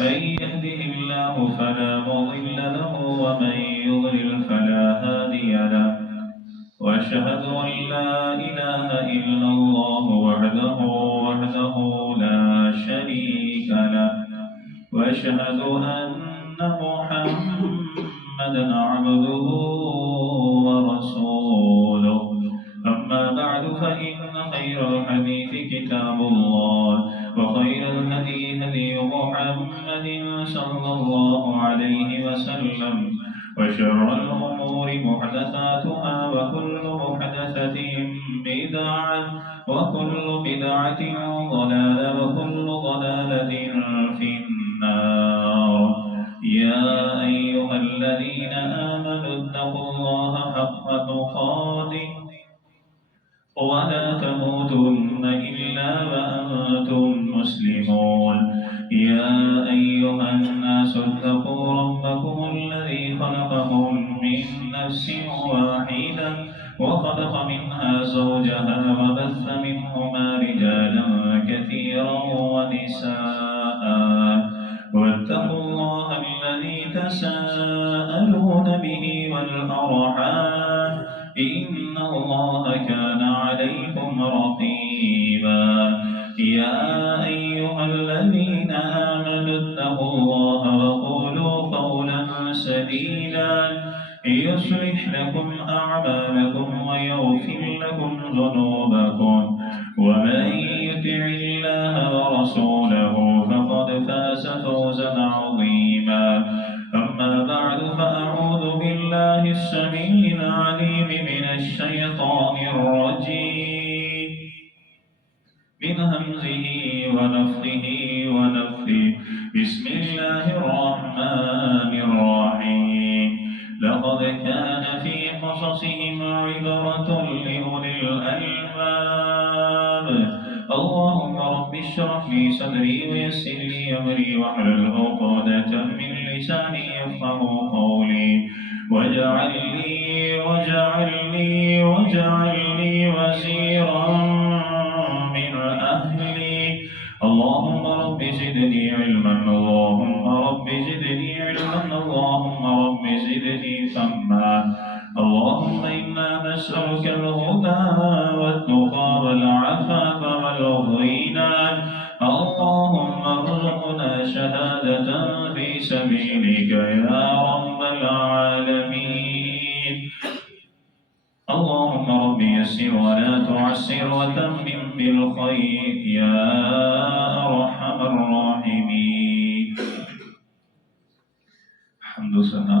من يهده الله فلا مضل له ومن يضلل فلا هادي له وأشهد أن لا إله إلا الله وحده لا شريك له وأشهد أن محمدا عبده ورسوله أما بعد فإن خير الحديث كتاب الله وخير الهدي هدي محمد صلى الله عليه وسلم وشر الأمور محدثاتها وكل محدثة بدعة وكل بدعة ضلالة وكل ضلالة في النار. يا أيها الذين آمنوا اتقوا الله حق تقاته ولا تموتن إلا وأنتم مسلمون. يا أيها الناس اتقوا ربكم الذي خلقكم من نفس واحدة وخلق منها زوجها وبث منهما رجالا كثيرا ونساء واتقوا الله الذي تساءلون به والأرحام إن الله كان عليكم رقيبا. يا أيها الذين آمنوا اتقوا الله وقولوا قولا سديدا يصلح لكم أعمالكم ويغفر لكم ذنوبكم ومن يطع الله ورسوله فقد فاز فوزا عظيما. أما بعد فأعوذ بالله السميع العليم من الشيطان الرجيم من همزه ونفخه ونفثه. بسم الله الرحمن الرحيم. لقد كان في قصصهم عبرة لأولي الألباب. اللهم رب اشرح لي صدري ويسر لي أمري واحلل عقدة من لساني يفقهوا قولي واجعل لي وزيرا من أهلي. اللهم رب زدني علما اللهم رب زدني علما اللهم رب زدني فهما. اللهم إنا نسألك الهدى والتقى والعفاف والغنى. اللهم ارزقنا شهادة في سبيلك يا رب العالمين. اللهم رب يسر ولا تعسر وتمم بالخير يا أرحم الراحمين. حمد و ثنا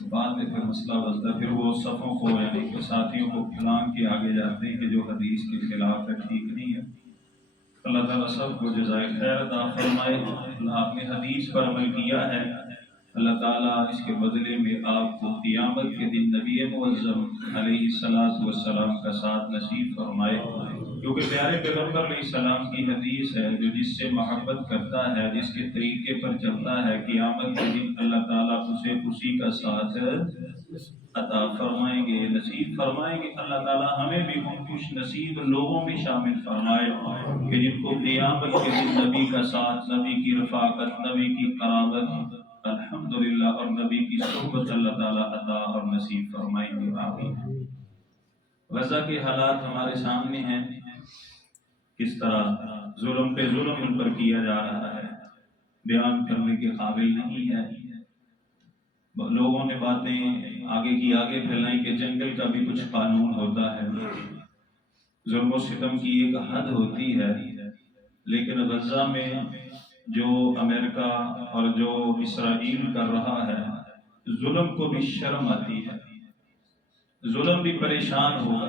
بعد میں پھر مسئلہ بنتا ہے، پھر وہ صفوں کو یعنی کہ ساتھیوں کو پھلان کے آگے جاتے ہیں کہ جو حدیث کے خلاف ہے، ٹھیک نہیں ہے۔ اللہ تعالیٰ سب کو جزائے خیر عطا فرمائے۔ آپ نے حدیث پر عمل کیا ہے، اللہ تعالیٰ اس کے بدلے میں آپ کو قیامت کے دن نبی معظم علیہ السلام کا ساتھ نصیب فرمائے، کیونکہ پیارے پیغمبر علیہ السلام کی حدیث ہے جو جس سے محبت کرتا ہے، جس کے طریقے پر چلتا ہے، قیامت کے دن اللہ تعالیٰ اسے اسی کا ساتھ عطا فرمائیں گے، نصیب فرمائیں گے۔ اللہ تعالیٰ ہمیں بھی ان خوش نصیب لوگوں میں شامل فرمائے کہ جن کو قیامت کے دن نبی کا ساتھ، نبی کی رفاقت، نبی کی قرابت الحمدللہ اور نبی کی صحبت اللہ تعالیٰ عطا اور نصیب فرمائیں گے، آمین۔ غزہ کے حالات ہمارے سامنے ہیں، کس طرح ظلم پہ ظلم ان پر کیا جا رہا ہے، بیان کرنے کے قابل نہیں ہے۔ لوگوں نے باتیں آگے کی آگے پھیلائی کہ جنگل کا بھی کچھ قانون ہوتا ہے، ظلم و ستم کی ایک حد ہوتی ہے، لیکن غزہ میں جو امریکہ اور جو اسرائیل کر رہا ہے، ظلم کو بھی شرم آتی ہے، ظلم بھی پریشان ہوگا۔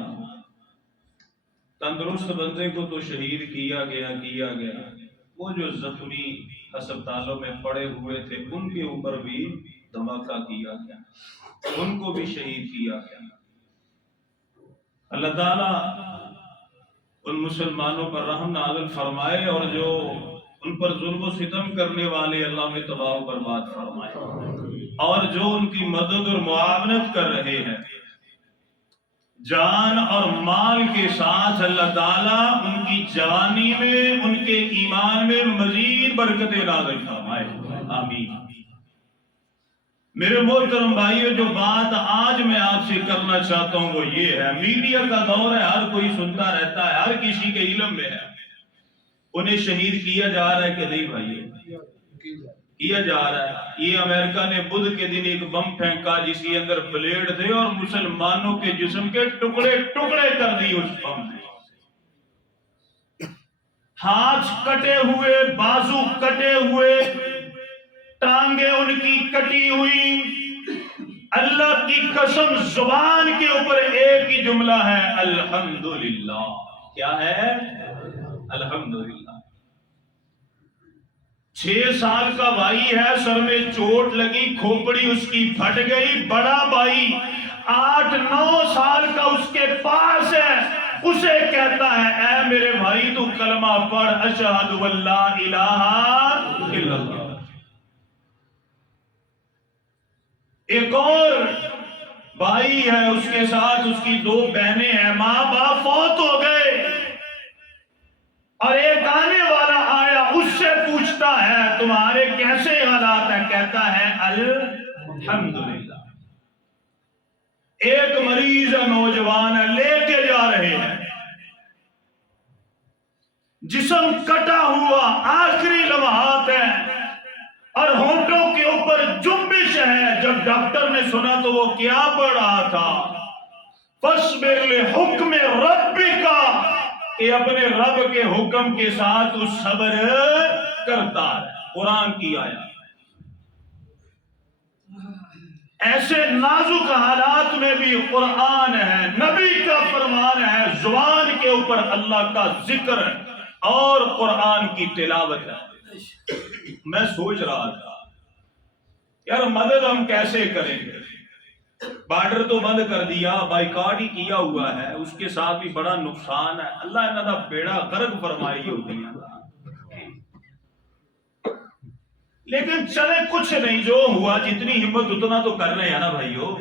تندرست بندے کو تو شہید کیا گیا، وہ جو زخمی ہسپتالوں میں پڑے ہوئے تھے ان کے اوپر بھی دھماکہ کیا گیا، ان کو بھی شہید کیا گیا۔ اللہ تعالیٰ ان مسلمانوں پر رحم نازل فرمائے، اور جو ان پر ظلم و ستم کرنے والے اللہ میں تباہ و برباد فرمائے، اور جو ان کی مدد اور معاونت کر رہے ہیں جان اور مال کے ساتھ، اللہ تعالیٰ ان کی جوانی میں، ان کے ایمان میں مزید برکت نازل فرمائے، آمین۔ میرے محترم بھائیو، جو بات آج میں آپ سے کرنا چاہتا ہوں وہ یہ ہے، میڈیا کا دور ہے، ہر کوئی سنتا رہتا ہے، ہر کسی کے علم میں ہے، انہیں شہید کیا جا رہا ہے کہ نہیں بھائیو؟ کیا جا رہا ہے۔ یہ امریکہ نے بدھ کے دن ایک بم پھینکا جس کے اندر بلیڈ تھے، اور مسلمانوں کے جسم کے ٹکڑے ٹکڑے کر دی اس بم نے، ہاتھ کٹے ہوئے، بازو کٹے ہوئے، ٹانگیں ان کی کٹی ہوئی۔ اللہ کی قسم، زبان کے اوپر ایک ہی جملہ ہے، الحمدللہ۔ کیا ہے؟ الحمدللہ۔ 6 سال کا بھائی ہے، سر میں چوٹ لگی، کھوپڑی اس کی پھٹ گئی۔ بڑا بھائی 8-9 سال کا اس کے پاس ہے، اسے کہتا ہے اے میرے بھائی تو کلمہ پڑھ، اشہد واللہ الہ الا اللہ۔ ایک اور بھائی ہے، اس کے ساتھ اس کی 2 بہنیں ہیں، ماں باپ فوت ہو گئے، اور ایک آنے والا آیا، اس سے پوچھتا ہے تمہارے کیسے حالات ہیں؟ کہتا ہے الحمدللہ۔ ایک مریض ہے، نوجوان ہے، لے کے جا رہے ہیں، جسم کٹا ہوا، آخری لمحات ہیں، اور ہونٹوں کے اوپر جنبش ہے۔ جب ڈاکٹر نے سنا تو وہ کیا پڑھ رہا تھا؟ فاصبر لحکم ربک، کہ اپنے رب کے حکم کے ساتھ اس صبر کرتا ہے۔ قرآن کی آیت۔ ایسے نازک حالات میں بھی قرآن ہے، نبی کا فرمان ہے، زبان کے اوپر اللہ کا ذکر اور قرآن کی تلاوت ہے۔ میں سوچ رہا تھا یار مدد ہم کیسے کریں گے؟ بارڈر تو بند کر دیا، بائیکاٹ ہی کیا ہوا ہے، اس کے ساتھ بھی بڑا نقصان ہے، اللہ انہاں دا بیڑا غرق فرمائی ہوتی ہے، لیکن چلے کچھ نہیں، جو ہوا جتنی ہمت اتنا تو کر رہے ہیں نا بھائیو۔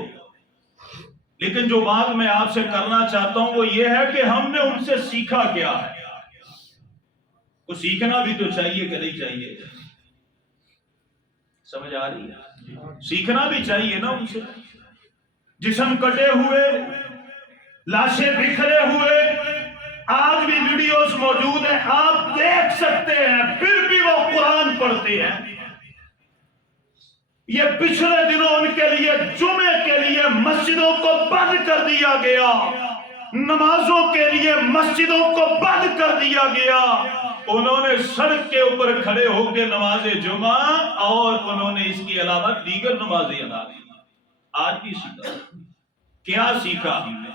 لیکن جو بات میں آپ سے کرنا چاہتا ہوں وہ یہ ہے کہ ہم نے ان سے سیکھا کیا ہے؟ وہ سیکھنا بھی تو چاہیے کہ نہیں چاہیے؟ سمجھ آ رہی ہے؟ سیکھنا بھی چاہیے نا ان سے۔ جسم کٹے ہوئے، لاشیں بکھرے ہوئے، آج بھی ویڈیوز موجود ہیں، آپ دیکھ سکتے ہیں، پھر بھی وہ قرآن پڑھتے ہیں۔ یہ پچھلے دنوں ان کے لیے جمعے کے لیے مسجدوں کو بند کر دیا گیا، نمازوں کے لیے مسجدوں کو بند کر دیا گیا۔ انہوں نے سڑک کے اوپر کھڑے ہو کے نماز جمعہ اور انہوں نے اس کے علاوہ دیگر نمازیں ادا کی۔ آج بھی سیکھا. کیا سیکھا ہم نے؟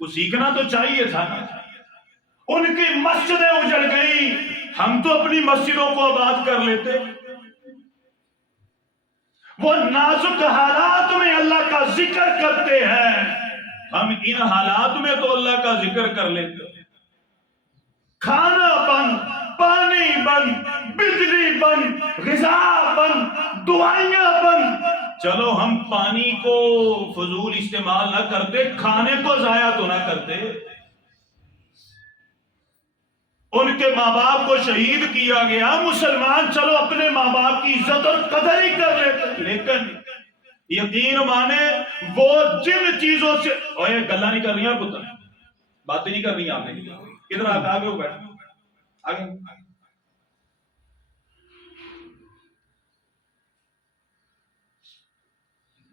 وہ سیکھنا تو چاہیے تھا نا. ان کی مسجدیں اجڑ گئی، ہم تو اپنی مسجدوں کو آباد کر لیتے. وہ نازک حالات میں اللہ کا ذکر کرتے ہیں، ہم ان حالات میں تو اللہ کا ذکر کر لیتے. کھانا بند، پانی بند، بجلی بند، غذا بند، دوائیاں بند. چلو ہم پانی کو فضول استعمال نہ کرتے، کھانے کو ضائع تو نہ کرتے. ان کے ماں باپ کو شہید کیا گیا، مسلمان چلو اپنے ماں باپ کی عزت اور قدر ہی کر لیتے. لیکن یقین مانے وہ جن چیزوں سے اوے گلا نہیں کر رہی ہیں، پتر باتیں نہیں کر رہی ہیں. آپ نے کدھر آگے ہو بیٹھ آگے.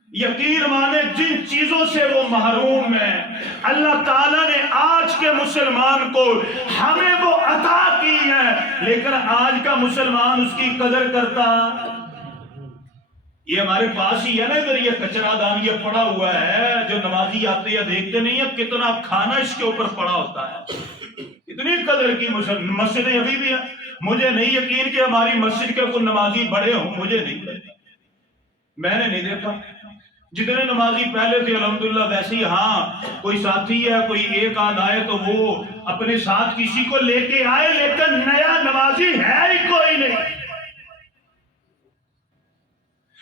یقین مانے جن چیزوں سے وہ محروم ہیں، اللہ تعالیٰ نے آج کے مسلمان کو ہمیں وہ عطا کی ہے، لیکن آج کا مسلمان اس کی قدر کرتا. یہ ہمارے پاس ہی ہے نا، ادھر یہ کچرا دان یہ پڑا ہوا ہے، جو نمازی آتے یا دیکھتے نہیں ہیں کتنا کھانا اس کے اوپر پڑا ہوتا ہے. اتنی قدر کی مسجدیں ابھی بھی ہیں. مجھے نہیں یقین کہ ہماری مسجد کے کوئی نمازی بڑے ہوں، مجھے نہیں پتا، میں نے نہیں دیکھا. جتنے نمازی پہلے تھے الحمدللہ ویسے ہی. ہاں کوئی ساتھی ہے، کوئی ایک آدھ آئے تو وہ اپنے ساتھ کسی کو لے کے آئے، لیکن نیا نمازی ہے ہی کوئی نہیں.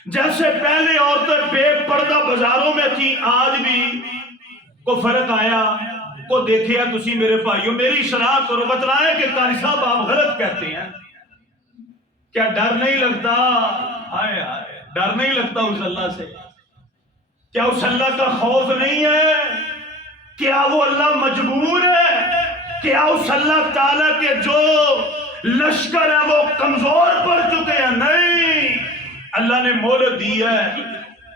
جیسے پہلے عورتیں بے پردہ بازاروں میں تھی، آج بھی کو فرق آیا کو دیکھے تسی میرے بھائیوں، میری شرح کرو، بتلائیں کہ قاری صاحب آپ غلط کہتے ہیں. کیا ڈر نہیں لگتا؟ ہائے ہائے، ڈر نہیں لگتا اس اللہ سے؟ کیا اس اللہ کا خوف نہیں ہے؟ کیا وہ اللہ مجبور ہے؟ کیا اس اللہ تعالیٰ کے جو لشکر ہے وہ کمزور پڑ چکے ہیں؟ نہیں، اللہ نے مہلت دی ہے.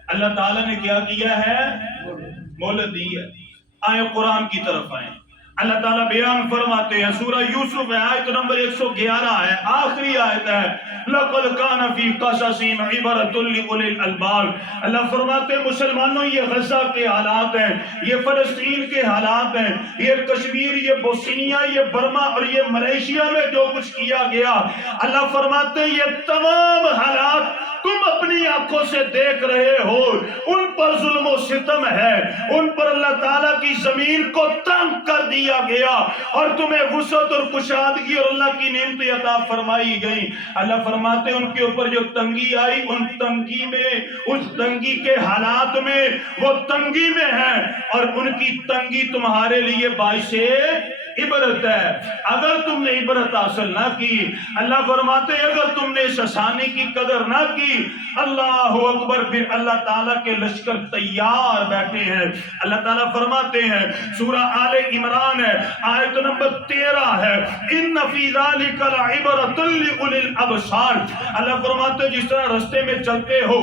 اللہ تعالیٰ نے کیا کیا ہے؟ مہلت دی ہے. آئیں قرآن کی طرف آئیں. اللہ تعالیٰ بیان فرماتے ہیں، سورہ یوسف ہے، آیت نمبر 111 ہے، آخری آیت ہے. لَقَدْ كَانَ فِي قَصَصِهِمْ عِبْرَةٌ لِأُولِي الْأَلْبَابِ. اللہ فرماتے ہیں مسلمانوں یہ غزہ کے حالات ہیں، یہ فلسطین کے حالات ہیں، یہ کشمیر، یہ بوسنیا، یہ برما اور یہ ملیشیا میں جو کچھ کیا گیا، اللہ فرماتے ہیں یہ تمام حالات تم اپنی آنکھوں سے دیکھ رہے ہو. ان پر ظلم و ستم ہے، ان پر اللہ تعالیٰ کی زمین کو تنگ کر دیا گیا اور تمہیں وسعت اور کشادگی اور اللہ کی نعمتیں عطا فرمائی گئی. اللہ فرماتے ہیں ان کے اوپر جو تنگی آئی، ان تنگی میں، اس تنگی کے حالات میں وہ تنگی میں ہے، اور ان کی تنگی تمہارے لیے باعث عبرت ہے. اگر تم نے عبرت حاصل نہ کی، اللہ فرماتے ہیں اگر تم نے اس آسانی کی قدر نہ کی، اللہ اکبر، پھر اللہ تعالیٰ کے لشکر تیار بیٹھے ہیں. اللہ تعالیٰ فرماتے ہیں، سورہ آل عمران ہے، آیت نمبر 13 ہے، ان فی ذلک لعبرۃ لأولی الابصار. اللہ فرماتے ہیں جس طرح رستے میں چلتے ہو،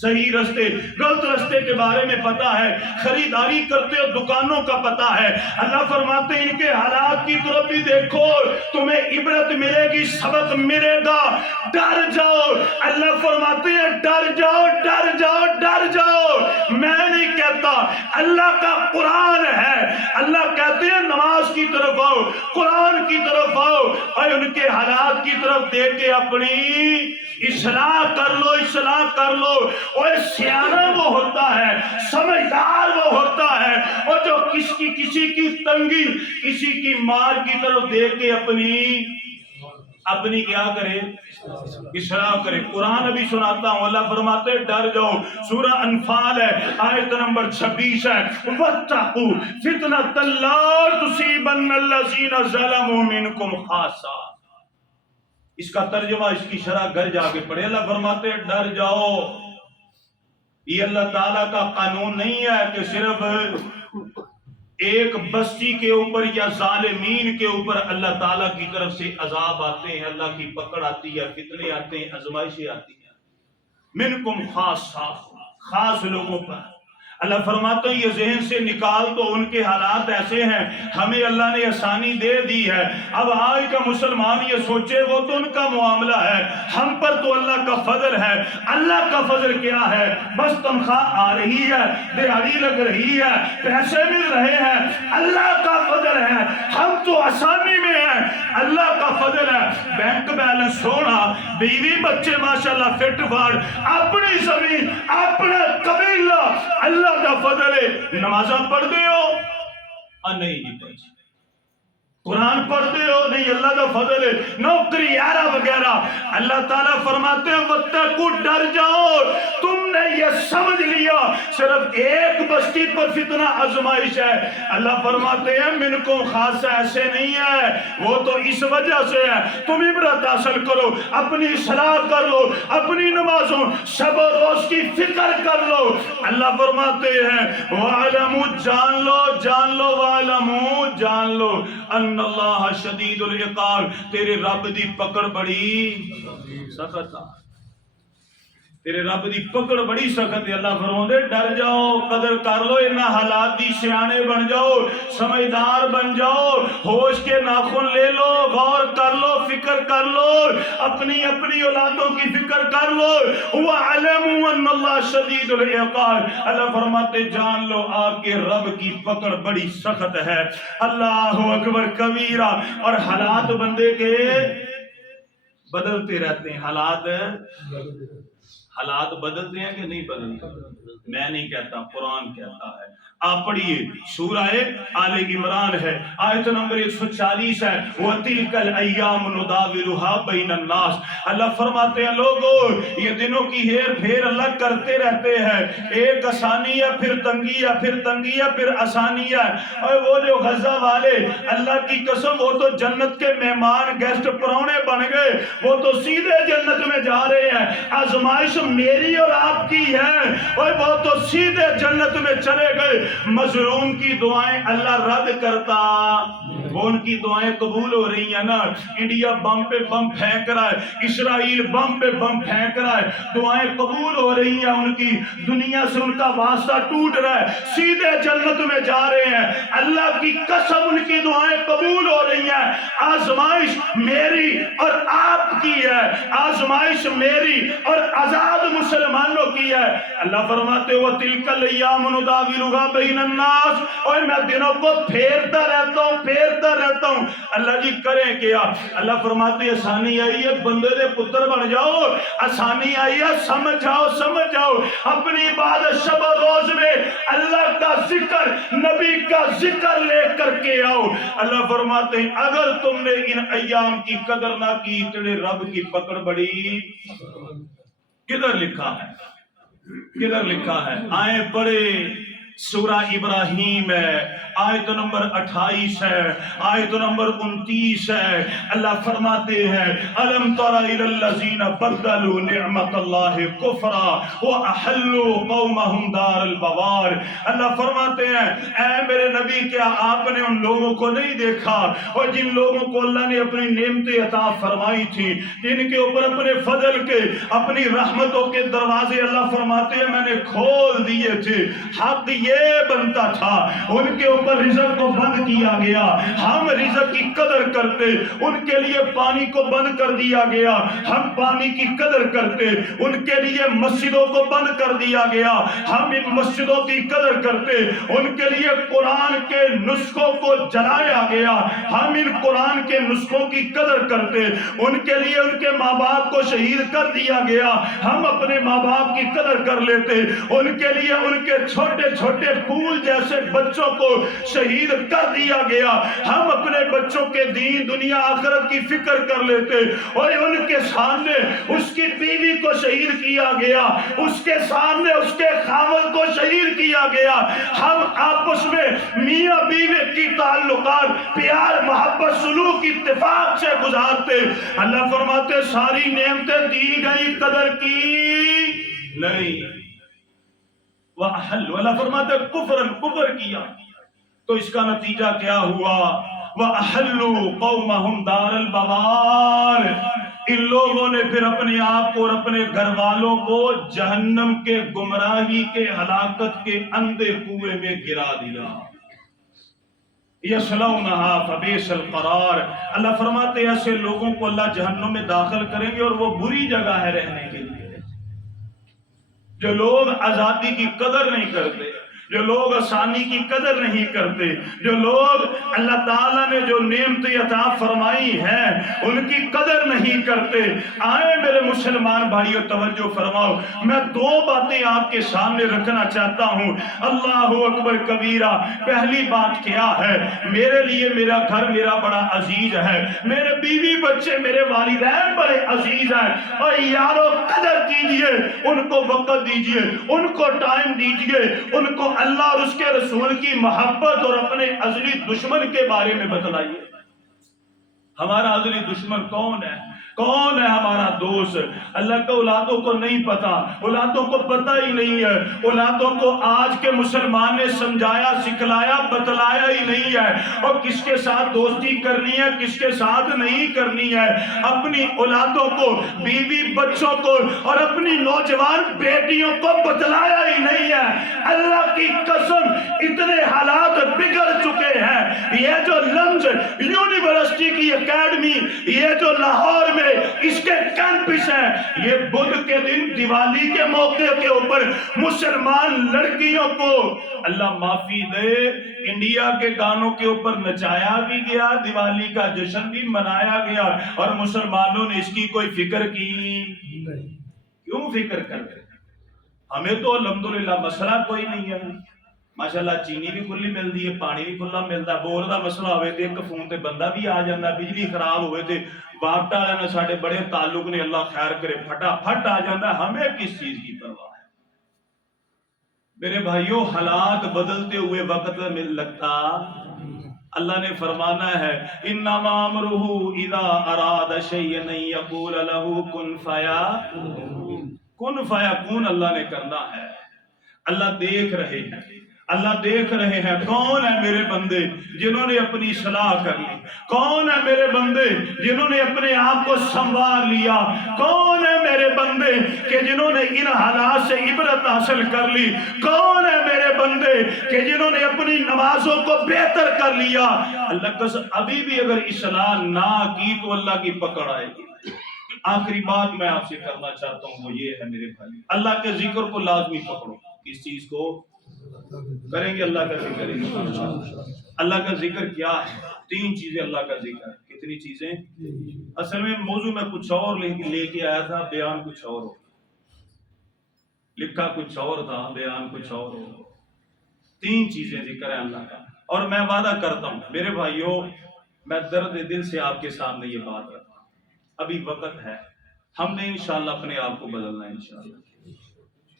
صحیح رستے غلط رستے کے بارے میں پتا ہے، خریداری کرتے ہو دکانوں کا پتا ہے، اللہ فرماتے ہیں ان کے حالات کی طرف بھی دیکھو، تمہیں عبرت ملے گی، سبق ملے گا. ڈر جاؤ، اللہ فرماتے ہیں ڈر جاؤ، ڈر جاؤ، ڈر جاؤ. میں نہیں کہتا، اللہ کا قرآن ہے. اللہ کہتے ہیں نماز کی طرف آؤ، قرآن کی طرف آؤ، اور ان کے حالات کی طرف دیکھ کے اپنی اصلاح کر لو، اصلاح کر لو. اور سیانہ وہ ہوتا ہے، سمجھدار وہ ہوتا ہے، اور جو کسی کی تنگی، کسی کی مار کی طرف دیکھ کے اپنی کیا کرے؟ اصلاح کرے. قرآن ابھی سناتا ہوں، اللہ فرماتے ہیں ڈر جاؤ. سورہ انفال ہے، آیت نمبر 26 ہے، وَاتَّقُوا فِتْنَةً لَا تُصِيبَنَّ الَّذِينَ ظَلَمُوا مِنْكُمْ خَاصَّةً. اس کا ترجمہ، اس کی شرح گھر جا کے پڑھے. اللہ فرماتے ہیں ڈر جاؤ. یہ اللہ تعالیٰ کا قانون نہیں ہے کہ صرف ایک بستی کے اوپر یا ظالمین کے اوپر اللہ تعالیٰ کی طرف سے عذاب آتے ہیں، اللہ کی پکڑ آتی ہے، فتنے آتے ہیں، آزمائشیں آتی ہیں. منکم خاصہ، خاص لوگوں پر. اللہ فرماتے ہیں یہ ذہن سے نکال دو، ان کے حالات ایسے ہیں، ہمیں اللہ نے آسانی دے دی ہے۔ اب آج کا مسلمان یہ سوچے وہ تو ان کا معاملہ ہے، ہم پر تو اللہ کا فضل ہے۔ اللہ کا فضل کیا ہے؟ بس تنخواہ آ رہی ہے، دیہڑی لگ رہی ہے، پیسے مل رہے ہیں، اللہ کا فضل ہے۔ ہم تو آسانی میں ہیں، اللہ کا فضل ہے۔ بینک بیلنس سونا، بیوی بچے ماشاءاللہ فٹ فاٹ، اپنی زمین، اپنا قبیلہ، اللہ کا فضل ہے۔ نمازاں پڑھتے ہو؟ نہیں جی پڑھتے۔ قرآن پڑھتے ہو؟ نہیں، اللہ کا فضل ہے۔ نوکری یارہ وغیرہ، اللہ تعالیٰ فرماتے ہیں وَاتَّقُوا، ڈر جاؤ۔ تم نے یہ سمجھ لیا صرف ایک بستی پر فتنہ آزمائش ہے، اللہ فرماتے ہیں منکم خاصہ ایسے نہیں ہے، وہ تو اس وجہ سے ہے۔ تم عبرت حاصل کرو، اپنی اصلاح کر لو، اپنی نمازوں شب و روز کی فکر کر لو۔ اللہ فرماتے ہیں وَعَلَمُوا، جان لو، جان لو، وَعَلَمُوا، جان لو ان اللہ شدید العقاب، تیرے رب دی پکڑ بڑی سخت ہے، تیرے رب دی پکڑ بڑی سخت ہے۔ اللہ فرماتے ڈر جاؤ، قدر کر لو انہاں حالات دی، سیانے بن جاؤ، سمجھدار بن جاؤ، ہوش کے ناخن لے لو، غور کر لو، فکر کر لو، اپنی اولادوں کی فکر کر لو۔ وَعَلَمُوا أَنَّ اللَّهَ شَدِيدُ الْعِقَابِ، اللہ فرماتے جان لو آپ کے رب کی پکڑ بڑی سخت ہے۔ اللہ اکبر کبیرہ۔ اور حالات بندے کے بدلتے رہتے ہیں، حالات بدلتے ہیں کہ نہیں بدلتے؟ میں نہیں کہتا، قرآن کہتا ہے۔ آپ پڑھیے، سورہ آل عمران ہے، آیت نمبر 140 ہے، وَتِلْكَ الْأَيَّامُ نُدَاوِلُهَا بَيْنَ النَّاسِ، اللہ فرماتے ہیں لوگوں یہ دنوں کی ہیر پھیر اللہ کرتے رہتے ہیں، ایک آسانی ہے پھر تنگی ہے، پھر تنگی ہے پھر آسانی ہے۔ اور وہ جو غزہ والے، اللہ کی قسم وہ تو جنت کے مہمان گیسٹ پرونے بن گئے، وہ تو سیدھے جنت میں جا رہے ہیں۔ آزمائش میری اور آپ کی ہے، اور وہ تو سیدھے جنت میں چلے گئے۔ مظلوم کی دعائیں اللہ رد کرتا، وہ ان کی دعائیں قبول ہو رہی ہیں نا۔ انڈیا بم پہ بم پھینک رہا ہے، اسرائیل بم پہ بم پھینک رہا ہے، دعائیں قبول ہو رہی ہیں ان کی، دنیا سے ان کا واسطہ ٹوٹ رہا ہے، سیدھے جنت میں جا رہے ہیں۔ اللہ کی قسم ان کی دعائیں قبول ہو رہی ہیں۔ آزمائش میری اور آپ کی ہے، آزمائش میری اور آزاد مسلمانوں کی ہے۔ اللہ فرماتے ہو تِلْكَ الْأَيَّامُ نُدَاوِلُهَا بَيْنَ النَّاسِ، اور میں دنوں کو پھیرتا رہتا ہوں۔ اللہ جی کریں کیا؟ اللہ فرماتے آسانی آئی ہے بندے دے پتر بن جاؤ، آسانی آئی ہے سمجھ جاؤ، اپنی عبادت شب و روز میں اللہ کا ذکر، نبی کا ذکر لے کر کے آؤ۔ اللہ فرماتے ہیں اگر تم نے ان ایام کی قدر نہ کی تیرے رب کی پکڑ بڑی۔ کدھر لکھا ہے؟ آئیں پڑھے، سورہ ابراہیم ہے، آیت نمبر 28 ہے، آیت نمبر 29 ہے۔ اللہ فرماتے ہیں الم تر الی الذین بدلوا نعمت اللہ کفرا واحلوا قومهم دار البوار۔ اللہ فرماتے ہیں اے میرے نبی کیا آپ نے ان لوگوں کو نہیں دیکھا اور جن لوگوں کو اللہ نے اپنی نعمتیں عطا فرمائی تھی، جن کے اوپر اپنے فضل کے، اپنی رحمتوں کے دروازے اللہ فرماتے ہیں میں نے کھول دیے تھے، حق یہ بنتا تھا ان کے اوپر رزق کو بند کیا گیا، ہم رزق کی قدر کرتے، ان کے لیے پانی کو بند کر دیا گیا، ہم پانی کی قدر کرتے، ان کے لیے مسجدوں کو بند کر دیا گیا، ہم ان مسجدوں کی قدر کرتے، ان کے لیے قرآن کے نسخوں کو جلایا گیا، ہم ان قرآن کے نسخوں کی قدر کرتے، ان کے لیے ان کے ماں باپ کو شہید کر دیا گیا، ہم اپنے ماں باپ کی قدر کر لیتے، ان کے لیے ان کے چھوٹے چھوٹے پھول جیسے بچوں کو شہید کر دیا گیا، ہم اپنے بچوں کے دین دنیا آخرت کی فکر کر لیتے، اور ان کے سامنے اس کی بیوی کو شہید کیا گیا، اس کے سامنے اس کے خاوند کو شہید کیا گیا، ہم آپس میں میاں بیوی کی تعلقات پیار محبت سلوک اتفاق سے گزارتے۔ اللہ فرماتے ساری نعمتیں دی گئی قدر کی نہیں۔ اللہ فرماتے کفر کیا تو اس کا نتیجہ کیا ہوا؟ وَأَحَلُّوا قَوْمَهُمْ دَارَ الْبَوَارِ، ان لوگوں نے پھر اپنے آپ کو اور اپنے گھر والوں کو جہنم کے گمراہی کے ہلاکت کے اندھے کنویں میں گرا دیا. یصلونها فبئس القرار. اللہ فرماتے ہیں ایسے لوگوں کو اللہ جہنم میں داخل کریں گے اور وہ بری جگہ ہے رہنے کے لیے. جو لوگ آزادی کی قدر نہیں کرتے، جو لوگ آسانی کی قدر نہیں کرتے، جو لوگ اللہ تعالیٰ نے جو نعمتیں عطا فرمائی ہیں ان کی قدر نہیں کرتے. آئے میرے مسلمان بھائیو توجہ فرماؤ، میں دو باتیں آپ کے سامنے رکھنا چاہتا ہوں. اللہ اکبر کبیرہ. پہلی بات کیا ہے؟ میرے لیے میرا گھر میرا بڑا عزیز ہے، میرے بیوی بچے میرے والدین بڑے عزیز ہیں، اور یارو قدر کیجئے، ان کو وقت دیجئے، ان کو ٹائم دیجئے، ان کو اللہ اور اس کے رسول کی محبت اور اپنے ازلی دشمن کے بارے میں بتلائیے. ہمارا ازلی دشمن کون ہے؟ کون ہے ہمارا دوست؟ اللہ کے اولادوں کو نہیں پتا، اولادوں کو پتہ ہی نہیں ہے. اولادوں کو آج کے مسلمان نے سمجھایا، سکھلایا، بتلایا ہی نہیں ہے، اور کس کے ساتھ دوستی کرنی ہے کس کے ساتھ نہیں کرنی ہے. اپنی اولادوں کو، بیوی بچوں کو اور اپنی نوجوان بیٹیوں کو بتلایا ہی نہیں ہے. اللہ کی قسم اتنے حالات بگڑ چکے ہیں. یہ جو لمز یونیورسٹی کی اکیڈمی، یہ جو لاہور میں اس کے کیمپس ہیں، یہ بدھ کے دن دیوالی کے موقع کے اوپر مسلمان لڑکیوں کو اللہ معافی دے انڈیا کے گانوں کے اوپر نچایا بھی گیا، دیوالی کا جشن بھی منایا گیا، اور مسلمانوں نے اس کی کوئی فکر کی نہیں. کیوں فکر کرتے؟ ہمیں تو الحمدللہ مسئلہ کوئی نہیں ہے. ماشاءاللہ چینی بھی کھلی ملتی ہے، پانی بھی کھلا ملتا ہے. بور دا مسئلہ ہوئے تے ایک فون تے بندہ بھی آ جاتا ہے. بجلی خراب ہوئے تے وابٹا والے ساڈے بڑے تعلق نے، اللہ خیر کرے، پھٹا پھٹ آ جاتا ہے. ہمیں کس چیز کی پرواہ ہے؟ میرے بھائیوں، حالات بدلتے ہوئے وقت میں لگتا. اللہ نے فرمانا ہے انما امرہ اذا اراد شیئا ان یقول له کن فیکون. کن فیکون اللہ نے کرنا ہے. اللہ دیکھ رہے ہیں، اللہ دیکھ رہے ہیں. کون ہے میرے بندے جنہوں نے اپنی اصلاح کر لی؟ کون ہے میرے بندے جنہوں نے اپنے آپ کو سنوار لیا؟ کون ہے میرے بندے کہ جنہوں نے ان حالات سے عبرت حاصل کر لی؟ کون ہے میرے بندے کہ جنہوں نے اپنی نمازوں کو بہتر کر لیا؟ اللہ قسم ابھی بھی اگر اصلاح نہ کی تو اللہ کی پکڑ آئے گی. آخری بات میں آپ سے کرنا چاہتا ہوں وہ یہ ہے میرے بھائی، اللہ کے ذکر کو لازمی پکڑو. کس چیز کو کریں گے؟ اللہ کا ذکر. اللہ کا ذکر کیا ہے؟ 3 چیزیں اللہ کا ذکر ہے. کتنی چیزیں؟ اصل میں موضوع میں کچھ اور لے کے آیا تھا، بیان کچھ اور ہو، لکھا کچھ اور تھا، بیان کچھ اور ہو. 3 چیزیں ذکر ہے اللہ کا. اور میں وعدہ کرتا ہوں میرے بھائیوں، میں درد دل سے آپ کے سامنے یہ بات کرتا ہوں. ابھی وقت ہے، ہم نے انشاءاللہ اپنے آپ کو بدلنا ہے. انشاءاللہ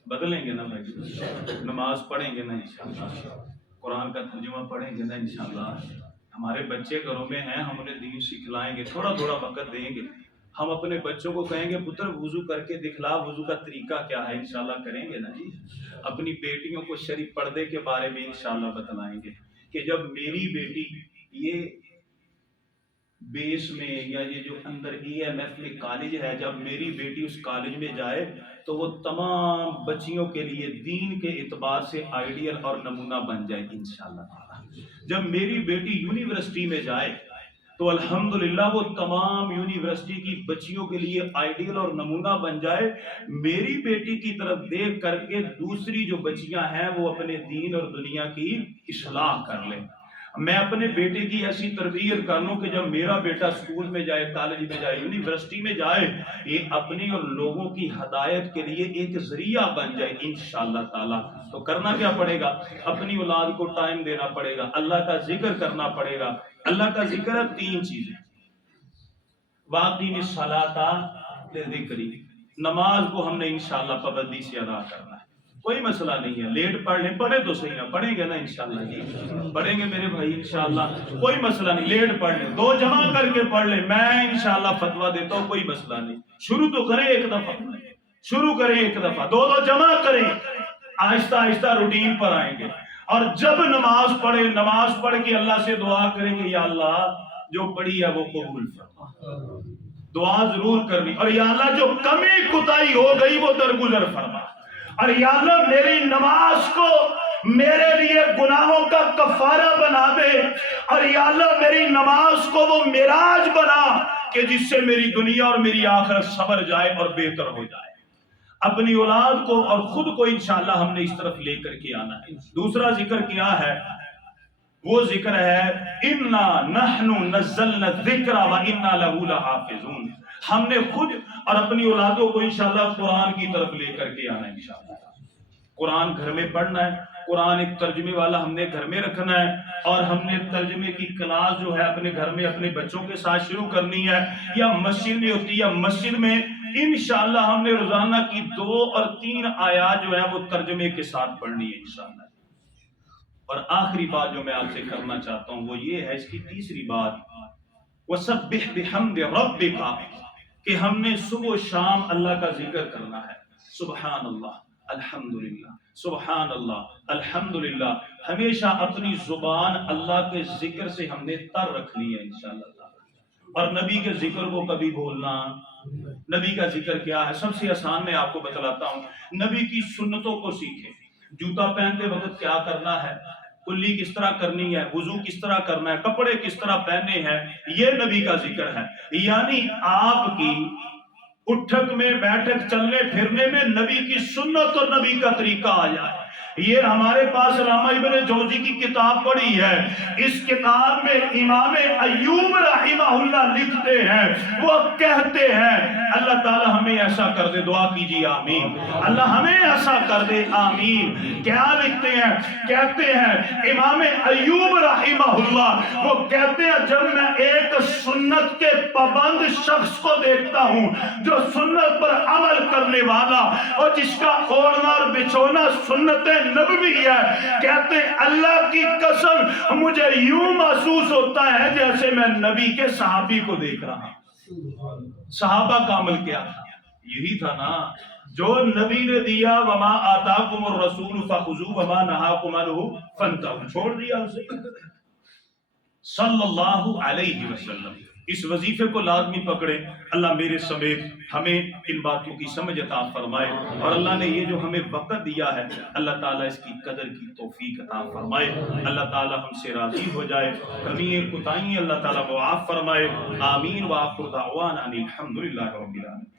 بدلیں گے نا بھائی؟ نماز پڑھیں گے نا انشاءاللہ؟ قرآن کا ترجمہ پڑھیں گے نا انشاءاللہ؟ ہمارے بچے گھروں میں ہیں، ہم انہیں دین سکھلائیں گے، تھوڑا تھوڑا وقت دیں گے. ہم اپنے بچوں کو کہیں گے پتر وضو کر کے دکھلا، وضو کا طریقہ کیا ہے، انشاءاللہ کریں گے نا جی. اپنی بیٹیوں کو شریف پردے کے بارے میں انشاءاللہ بتلائیں گے کہ جب میری بیٹی یہ بیس میں یا یہ جو اندر EMF میں کالج ہے، جب میری بیٹی اس کالج میں جائے تو وہ تمام بچیوں کے لیے دین کے اعتبار سے آئیڈیل اور نمونہ بن جائے گی انشاءاللہ تعالی. جب میری بیٹی یونیورسٹی میں جائے تو الحمدللہ وہ تمام یونیورسٹی کی بچیوں کے لیے آئیڈیل اور نمونہ بن جائے. میری بیٹی کی طرف دیکھ کر کے دوسری جو بچیاں ہیں وہ اپنے دین اور دنیا کی اصلاح کر لیں. میں اپنے بیٹے کی ایسی تربیت کر لوں کہ جب میرا بیٹا اسکول میں جائے، کالج میں جائے، یونیورسٹی میں جائے، یہ اپنی اور لوگوں کی ہدایت کے لیے ایک ذریعہ بن جائے انشاءاللہ تعالی. تو کرنا کیا پڑے گا؟ اپنی اولاد کو ٹائم دینا پڑے گا، اللہ کا ذکر کرنا پڑے گا. اللہ کا ذکر ہے 3 چیزیں. واقعی الصلاۃ لذکری، نماز کو ہم نے انشاءاللہ پابندی سے ادا کرنا ہے. کوئی مسئلہ نہیں ہے، لیٹ پڑھ لیں، پڑھے تو صحیح ہے، پڑھیں گے نا انشاءاللہ جی؟ پڑھیں گے میرے بھائی انشاءاللہ، کوئی مسئلہ نہیں. لیٹ پڑھ لیں، 2 جمع کر کے پڑھ لیں، میں انشاءاللہ فتویٰ دیتا ہوں، کوئی مسئلہ نہیں. شروع تو کریں ایک دفعہ، شروع کریں ایک دفعہ، 2 جمع کریں، آہستہ آہستہ روٹین پر آئیں گے. اور جب نماز پڑھیں، نماز پڑھ کے اللہ سے دعا کریں کہ یا اللہ جو پڑھی ہے وہ قبول فرما. دعا ضرور کرنی، اور یا اللہ جو کمی کوتاہی ہو گئی وہ درگزر فرما، اور یا اللہ میری نماز کو میرے لیے گناہوں کا کفارہ بنا دے، اور یا اللہ میری نماز کو وہ معراج بنا کہ جس سے میری دنیا اور میری آخرت سنور جائے اور بہتر ہو جائے۔ اپنی اولاد کو اور خود کو انشاءاللہ ہم نے اس طرف لے کر کے آنا ہے۔ دوسرا ذکر کیا ہے؟ وہ ذکر ہے اِنَّا نَحْنُ نَزَّلْنَا الذِّكْرَ وَإِنَّا لَهُ لَحَافِظُونَ۔ ہم نے خود اور اپنی اولادوں کو انشاءاللہ قرآن کی طرف لے کر کے آنا ہے انشاءاللہ۔ قرآن گھر میں پڑھنا ہے، قرآن ایک ترجمے والا ہم نے گھر میں رکھنا ہے، اور ہم نے ترجمے کی کلاس جو ہے اپنے گھر میں اپنے بچوں کے ساتھ شروع کرنی ہے، یا مسجد میں ہوتی ہے، مسجد میں انشاءاللہ ہم نے روزانہ کی 2 اور 3 آیات جو ہے وہ ترجمے کے ساتھ پڑھنی ہے انشاءاللہ۔ اور آخری بات جو میں آپ سے کرنا چاہتا ہوں وہ یہ ہے، اس کی تیسری بات، وَسَبِّحْ بِحَمْدِ رَبِّكَ، کہ ہم نے صبح و شام اللہ کا ذکر کرنا ہے۔ سبحان اللہ، الحمدللہ، سبحان اللہ، الحمدللہ، ہمیشہ اپنی زبان اللہ کے ذکر سے ہم نے تر رکھنی ہے انشاءاللہ تعالی۔ اور نبی کے ذکر کو کبھی بھولنا، نبی کا ذکر کیا ہے؟ سب سے آسان میں آپ کو بتلاتا ہوں، نبی کی سنتوں کو سیکھیں۔ جوتا پہنتے وقت کیا کرنا ہے، کلی کس طرح کرنی ہے، وضو کس طرح کرنا ہے، کپڑے کس طرح پہننے ہیں، یہ نبی کا ذکر ہے۔ یعنی آپ کی اٹھک میں بیٹھک چلنے پھرنے میں نبی کی سنت اور نبی کا طریقہ آ جائے۔ یہ ہمارے پاس علامہ ابن جوزی کی کتاب پڑھی ہے، اس کتاب میں امام ایوب رحمہ اللہ لکھتے ہیں، وہ کہتے ہیں اللہ تعالی ہمیں ایسا کر دے، دعا کیجیے آمین، اللہ ہمیں ایسا کر دے آمین۔ کیا لکھتے ہیں؟ کہتے ہیں امام ایوب رحمہ اللہ، وہ کہتے ہیں جب میں ایک سنت کے پابند شخص کو دیکھتا ہوں جو سنت پر عمل کرنے والا اور جس کا اوڑھنا اور بچھونا سنت نبوی ہے، کہتے ہیں اللہ کی قسم مجھے یوں محسوس ہوتا ہے جیسے میں نبی کے صحابی کو دیکھ رہا ہوں۔ صحابہ کا عمل کیا تھا؟ یہی تھا نا جو نبی نے دیا، وما آتاکم الرسول فخذوہ وما نہاکم عنہ فانتہوا، چھوڑ دیا اسے صلی اللہ علیہ وسلم۔ اس وظیفے کو لازمی پکڑے۔ اللہ میرے سمیت ہمیں ان باتوں کی سمجھ عطا فرمائے، اور اللہ نے یہ جو ہمیں وقت دیا ہے اللہ تعالیٰ اس کی قدر کی توفیق عطا فرمائے۔ اللہ تعالیٰ ہم سے راضی ہو جائے، کمیاں کوتاہیاں اللہ تعالیٰ معاف فرمائے۔ آمین وآخر دعوانا ان الحمدللہ رب العالمین۔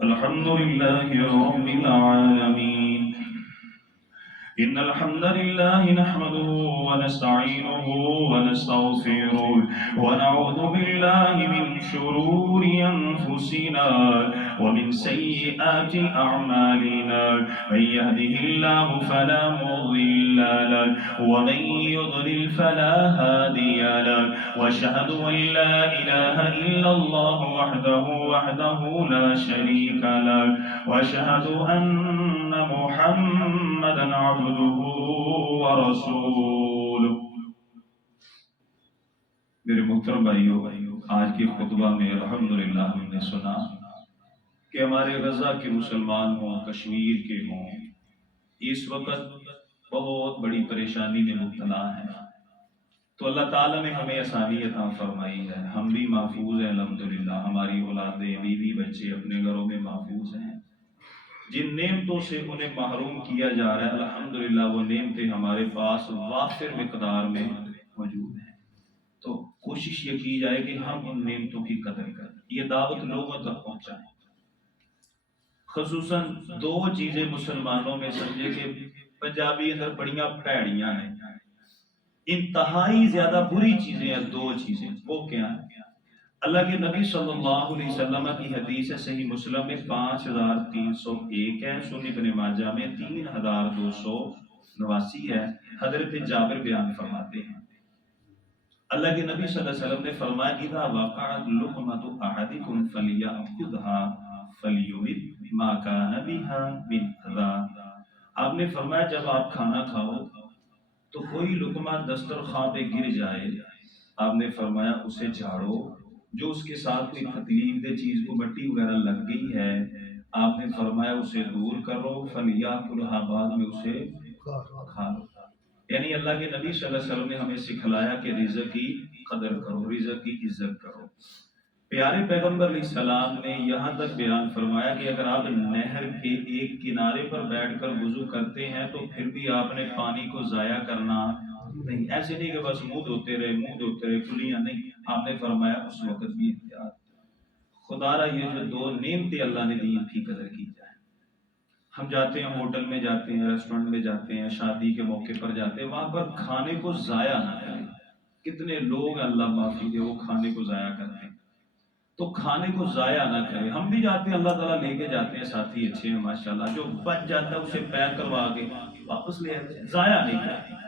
الحمد لله رب العالمين، إن الحمد لله نحمده ونستعينه ونستغفره ونعوذ بالله من شرور أنفسنا ومن سيئات أعمالنا، من يهده الله فلا مضل له ومن يضلل فلا هادي له، وأشهد أن لا إله إلا الله وحده لا شريك له، وأشهد أن محمدا عبده ورسوله۔ میرے محترم بھائیو، آج کے خطبہ میں الحمدللہ ہم نے سنا کہ ہمارے غزہ کے مسلمان ہوں، کشمیر کے ہوں، اس وقت بہت بڑی پریشانی میں مبتلا ہیں، تو اللہ تعالیٰ نے ہمیں آسانی عطا فرمائی ہے، ہم بھی محفوظ ہیں الحمدللہ، ہماری اولادیں، بیوی بچے اپنے گھروں میں محفوظ ہیں۔ جن نعمتوں سے انہیں محروم کیا جا رہا ہے الحمدللہ وہ نعمتیں ہمارے پاس وافر مقدار میں موجود ہیں، تو کوشش یہ کی جائے کہ ہم ان نعمتوں کی قدر کریں، یہ دعوت لوگوں تک پہنچائیں۔ خصوصاً 2 چیزیں مسلمانوں میں سمجھے کہ پنجابی اندر بڑیاں پیڑیاں ہیں، انتہائی زیادہ بری چیزیں ہیں، 2 چیزیں، وہ کیا ہیں؟ اللہ کے نبی صلی اللہ علیہ وسلم کی حدیث ہے، صحیح مسلم میں 5301 ہے، سنن ابن ماجہ میں 3289 ہے، حضرت جابر بیان فرماتے ہیں اللہ کے نبی صلی اللہ علیہ وسلم نے فرمایا اذا وقعت لقمة احدكم فليأخذها فليمت ما كان بها من اذى۔ آپ نے فرمایا جب آپ کھانا کھاؤ تو کوئی لقمہ دسترخوان پہ گر جائے، آپ نے فرمایا اسے جھاڑو، جو اس کے ساتھ کوئی تکلیف دہ چیز کو مٹی وغیرہ لگ گئی ہے آپ نے فرمایا اسے دور کرو، فَلْيَأْكُلْهَا، بعد میں اسے کھا لو۔ یعنی اللہ کے نبی صلی اللہ علیہ وسلم نے ہمیں سکھلایا کہ رزق کی قدر کرو، رزق کی عزت کرو۔ پیارے پیغمبر علیہ السلام نے یہاں تک بیان فرمایا کہ اگر آپ نہر کے ایک کنارے پر بیٹھ کر وضو کرتے ہیں تو پھر بھی آپ نے پانی کو ضائع کرنا نہیں۔ ایسے نہیں کہ بس منہ دھوتے رہے کلیاں نہیں، آپ نے فرمایا اس وقت بھی احتیاط۔ خدا را یہ جو دو نعمتیں اللہ نے دی ان کی قدر کی جائے۔ ہم جاتے ہیں ہوٹل میں جاتے ہیں، ریسٹورنٹ میں جاتے ہیں، شادی کے موقع پر جاتے ہیں، وہاں پر کھانے کو ضائع نہ کریں۔ کتنے لوگ اللہ معافی دے وہ کھانے کو ضائع کرتے ہیں، تو کھانے کو ضائع نہ کریں۔ ہم بھی جاتے ہیں، اللہ تعالیٰ لے کے جاتے ہیں، ساتھی اچھے ہیں ماشاءاللہ، جو بچ جاتا ہے اسے پیک کروا کے واپس لے آتے ہیں، ضائع نہیں کریں۔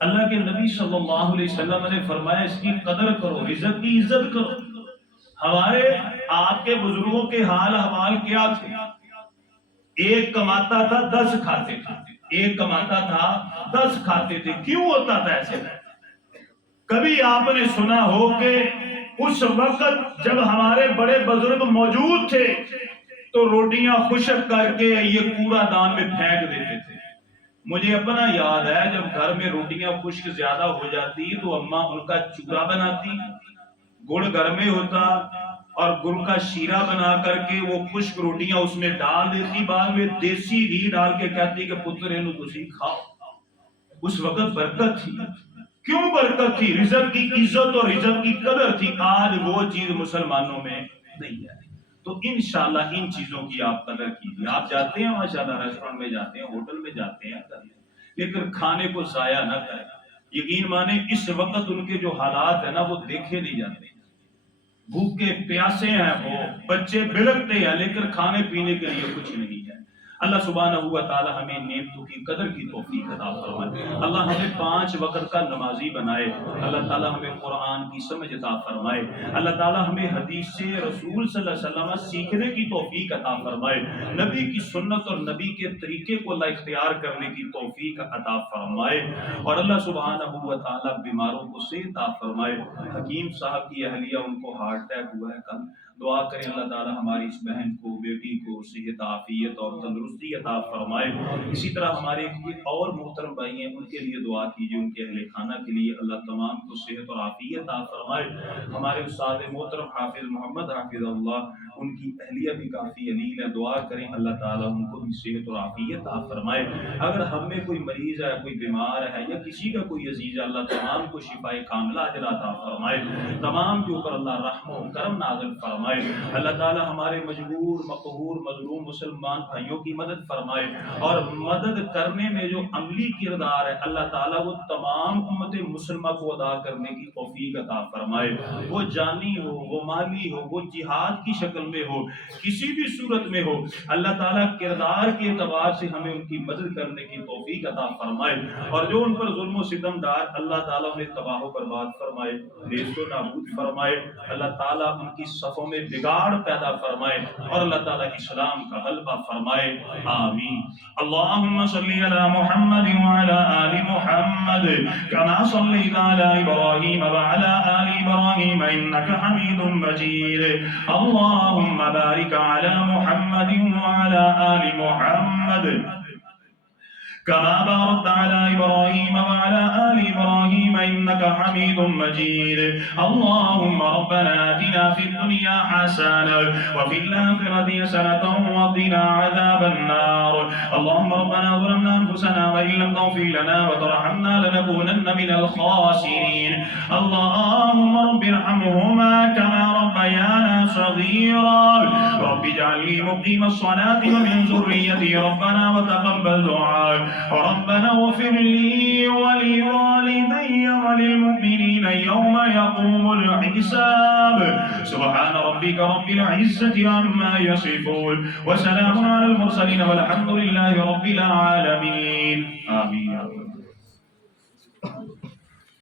اللہ کے نبی صلی اللہ علیہ وسلم نے فرمایا اس کی قدر کرو، رزق کی عزت کرو۔ ہمارے آپ کے بزرگوں کے حال احوال کیا تھے؟ ایک کماتا تھا 10 کھاتے تھے، ایک کماتا تھا 10 کھاتے تھے۔ کیوں ہوتا تھا ایسے؟ کبھی آپ نے سنا ہو کہ اس وقت جب ہمارے بڑے بزرگ موجود تھے تو روٹیاں خشک کر کے یہ کوڑا دان میں پھینک دیتے تھے؟ مجھے اپنا یاد ہے جب گھر میں روٹیاں خشک زیادہ ہو جاتی تو اماں ان کا چورا بناتی، گڑ گھر میں ہوتا اور گڑ کا شیرہ بنا کر کے وہ خشک روٹیاں اس میں ڈال دیتی، بعد میں دیسی گھی ڈال کے کہتی کہ پتر انہوں تسی کھاؤ۔ اس وقت برکت تھی۔ کیوں برکت تھی؟ رزق کی عزت اور رزق کی قدر تھی۔ آج وہ چیز مسلمانوں میں نہیں ہے۔ تو انشاءاللہ ان چیزوں کی آپ قدر کیجیے۔ آپ جاتے ہیں ماشاءاللہ، ریسٹورنٹ میں جاتے ہیں، ہوٹل میں جاتے ہیں، لیکن کھانے کو ضائع نہ کریں۔ یقین مانیں اس وقت ان کے جو حالات ہیں نا وہ دیکھے نہیں جاتے، بھوکے پیاسے ہیں، وہ بچے بلکتے ہیں لیکن کھانے پینے کے لیے کچھ نہیں ہے۔ اللہ سبحانہ و تعالی ہمیں نعمتوں کی قدر کی توفیق عطا فرمائے۔ اللہ ہمیں 5 وقت کا نمازی بنائے۔ اللہ تعالی ہمیں قرآن کی سمجھ عطا فرمائے۔ اللہ تعالی ہمیں حدیث سے رسول صلی اللہ علیہ وسلم سیکھنے کی توفیق عطا فرمائے۔ نبی کی سنت اور نبی کے طریقے کو اللہ اختیار کرنے کی توفیق عطا فرمائے، اور اللہ سبحانہ و تعالی بیماروں کو صحت عطا فرمائے۔ حکیم صاحب کی اہلیہ ان کو ہارٹ اٹیک ہوا ہے کل، دعا کریں اللہ تعالی ہماری اس بہن کو، بیٹی کو صحت عافیت اور تندرستی عطا فرمائے۔ اسی طرح ہمارے اور محترم بھائی ہیں، ان کے لیے دعا کیجیے، ان کے اہل خانہ کے لیے اللہ تمام کو صحت اور عافیت عطا فرمائے۔ ہمارے استاد محترم حافظ محمد حافظ اللہ، ان کی اہلیہ بھی کافی علیل ہے، دعا کریں اللہ تعالیٰ ان کو بھی صحت اور عافیت عطا فرمائے۔ اگر ہم میں کوئی مریض ہے، کوئی بیمار ہے یا کسی کا کوئی عزیز ہے، اللہ تمام کو شفا کاملہ اجر عطا فرمائے، تمام کے اوپر اللہ رحم و کرم نازل فرمائے۔ اللہ تعالیٰ ہمارے مجبور مقہور مظلوم مسلمان بھائیوں کی مدد فرمائے، اور مدد کرنے میں جو عملی کردار ہے اللہ تعالیٰ وہ تمام امت مسلمہ کو ادا کرنے کی توفیق عطا فرمائے۔ وہ جانی ہو، وہ مالی ہو، وہ جہاد کی شکل میں ہو، کسی بھی صورت میں ہو، اللہ تعالیٰ کردار کے اعتبار سے ہمیں ان کی مدد کرنے کی توفیق عطا فرمائے، اور جو ان پر ظلم و ستم ڈال اللہ تعالیٰ انہیں تباہ و برباد فرمائے، نیست و نابود فرمائے۔ اللہ تعالیٰ ان کی صفوں میں بگاڑ پیدا فرمائے، اور اللہ تعالیٰ اسلام کا غلبہ فرمائے، آمین۔ اللہم صلی علی محمد وعلی آل محمد کما صلیت علی ابراہیم وعلی آل ابراہیم انکا حمید مجید۔ اللہم بارک علی محمد وعلی آل محمد كما باركت على إبراهيم وعلى آل إبراهيم إنك حميد مجيد۔ اللهم ربنا آتنا في الدنيا حسنة وفي الآخرة حسنة وقنا عذاب النار۔ اللهم ربنا ظلمنا أنفسنا وإن لم تغفر لنا وترحمنا لنكونن من الخاسرين۔ اللهم رب ارحمهما كما ربيانا صغيرا، رب اجعل لي مقيم الصلاة ومن ذريتي ربنا وتقبل دعاء، ربنا اغفر لي ولوالدي وللمؤمنين يوم يقوم الحساب۔ سبحان ربك رب العزة عما يصفون وسلام على المرسلين والحمد لله رب العالمين، آمين۔